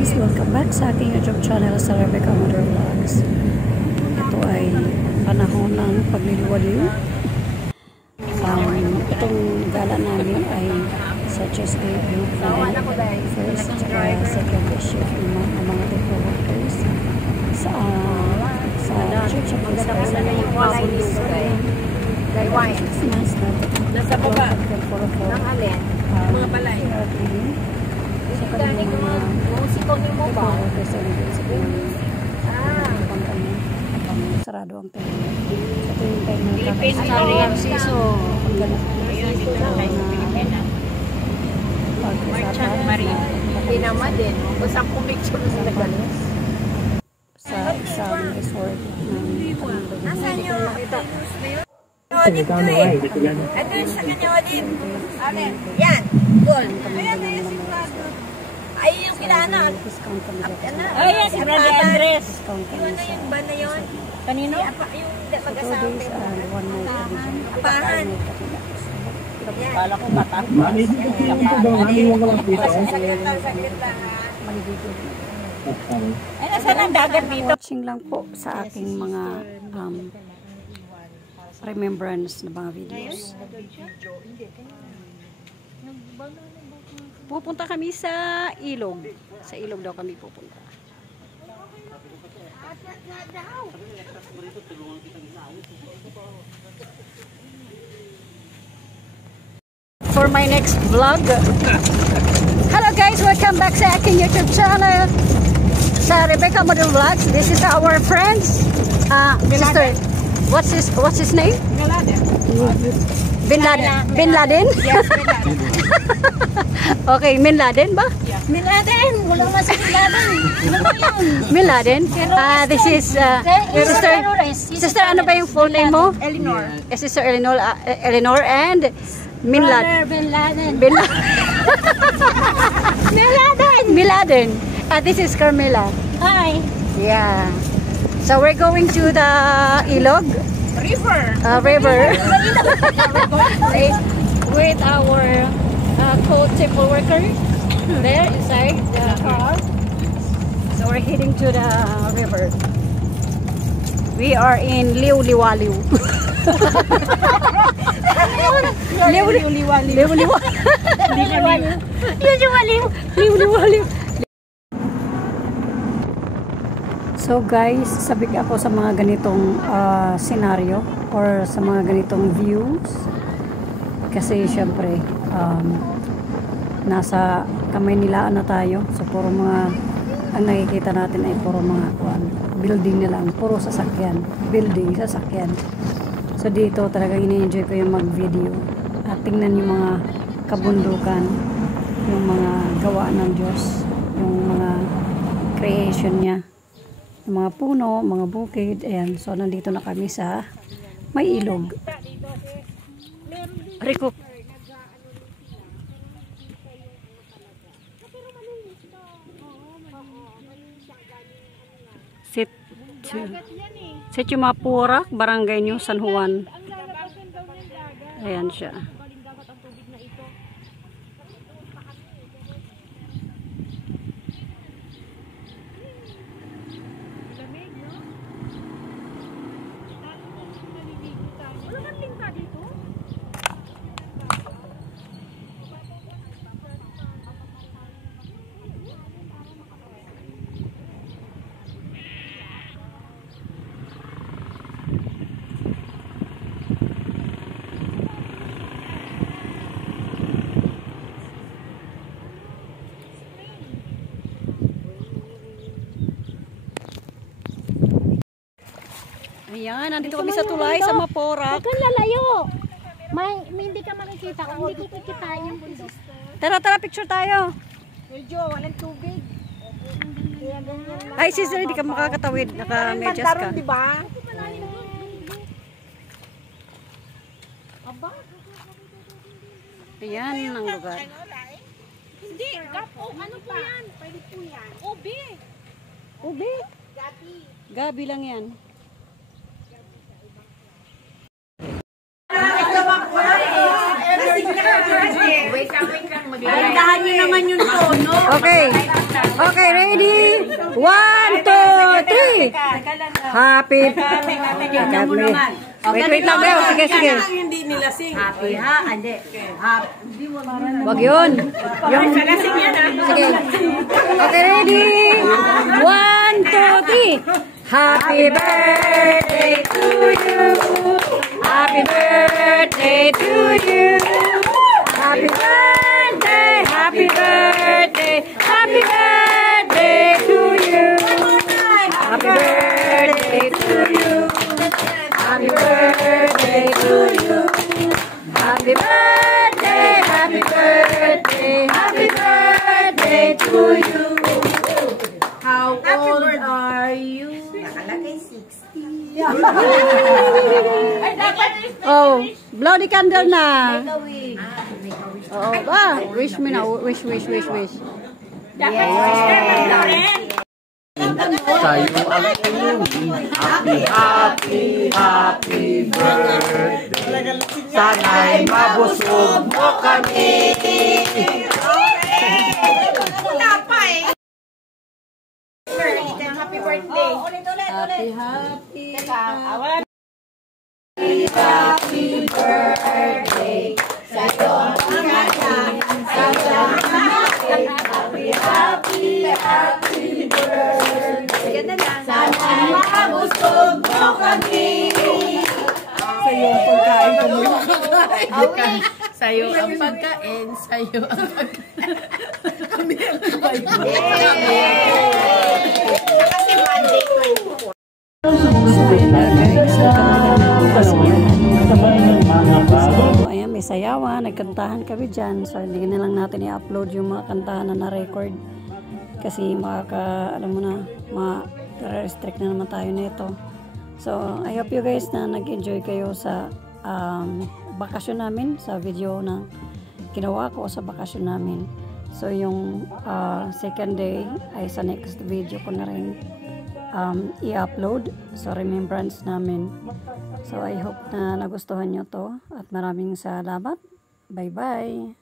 guys, welcome back sa aking YouTube channel sa Rebecca Mother Vlogs. Ito ay panahon ng pagliliwaliw. Itong gala namin ay sa Tuesday yung first at second shift ng mga deco workers sa Church of Jesus Christ. Nasa baba ng alin? Mga balay. Sa kanyang mga musiko ni mo ba? Sarado ang tayo. Sa tuwing tayo ng Philippine Korean Siso. Merchant Marine. Hindi naman din. Basta kong picture sa Nagalis. Sa isang resort ng Nasaan yung olive ko eh? Ito yung sa kanya olive. Yan. Gold. Ay, yung kinanak. Ay, yan, si Brother Andres. Ano yung ba na yun? Kanino? Yung mag-asawa. Apahan. Kala ko mata. Saglit lang ha. Ay, nasa ng dagat dito? Watching lang po sa aking mga remembrance na mga videos. Pupunta kami sa ilog. Sa ilog daw kami pupunta. For my next vlog. Hello guys, welcome back sa aking YouTube channel. Sa Rebecca Mother Vlogs. This is our friends. Sister, what's his name? Bin Laden. Bin Laden? Yes, Bin Laden. Okay, Bin Laden ba? Yes. Bin Laden. Wala nga si Bin Laden. Bin Laden. This is Sister, ano ba yung full name mo? Eleanor. Sister Eleanor and Bin Laden. Bin Laden. Bin Laden. Bin Laden. Bin Laden. This is Carmela. Hi. Yeah. So we're going to the Ilog. River. River. With our co-temple worker there inside the car. So we're heading to the river. We are in Liwliwaliw. Liwliwaliw. So guys, sabik ako sa mga ganitong scenario or sa mga ganitong views kasi syempre nasa kamay nilaan na tayo, so puro mga ang nakikita natin ay puro mga building na lang, puro sasakyan, building, sasakyan. So dito talagang ini-enjoy ko yung mag-video at tingnan yung mga kabundukan, yung mga gawa ng Diyos, yung mga creation niya, yung mga puno, mga bukid, ayan. So nandito na kami sa may ilog. Rico. Sitio Mapurak, Barangay New San Juan. Ayan siya. Ayan, nandito kami sa tulay sa Maporak. Huwag kang lalayo. Hindi ka makikita. Kung hindi kikita yung bundok. Tara, picture tayo. Medyo, walang tubig. Ay, sister, hindi ka makakatawid. Naka-medyas ka. Bantaron, diba? Aba? Ayan ang lugar. Hindi, gapo. Ano po yan? Pwede po yan. Ubi. Ubi? Gabi. Gabi lang yan. Wait lang. Dahan nyo naman yung tono. Okay. Okay, ready? 1, 2, 3. Happy. Wait lang daw. Sige. Hindi nila sing. Happy ha? Hindi. Wag yun. Yung... Salasing yan ha. Sige. Okay, ready? 1, 2, 3. Happy birthday to you. Happy birthday to you. Happy birthday, happy birthday, happy birthday to you. Happy birthday to you. Happy birthday to you. Happy birthday, happy birthday, happy birthday to you. How old are you? Nakalagay 60. Oh, blow the candle na. Oh, wish me na. Wish. Dapat sister mag-Lauren. Sa'yo ang happy birthday. Sana'y mabusog mo kami. Wala pa eh. Happy birthday. Happy. Happy birthday. Sa'yo ang happy birthday. Sana'y mabusog mo kami. Sa'yo ang pagkain ko mo. Sa'yo ang pagkain. Sa'yo ang pagkain. Kami ang pagkain. Kasi Monday 24. So, ayan, may sayawan, nagkantahan kami dyan. So, hindi na lang natin i-upload yung mga kantahan na na-record. Kasi alam mo na, ma-restrict na naman tayo nito. So, I hope you guys na nag-enjoy kayo sa bakasyon namin, sa video na ginawa ko sa bakasyon namin. So, yung second day ay sa next video ko na rin i-upload sa remembrance namin. So I hope na nagustuhan nyo to at maraming salamat. Bye bye.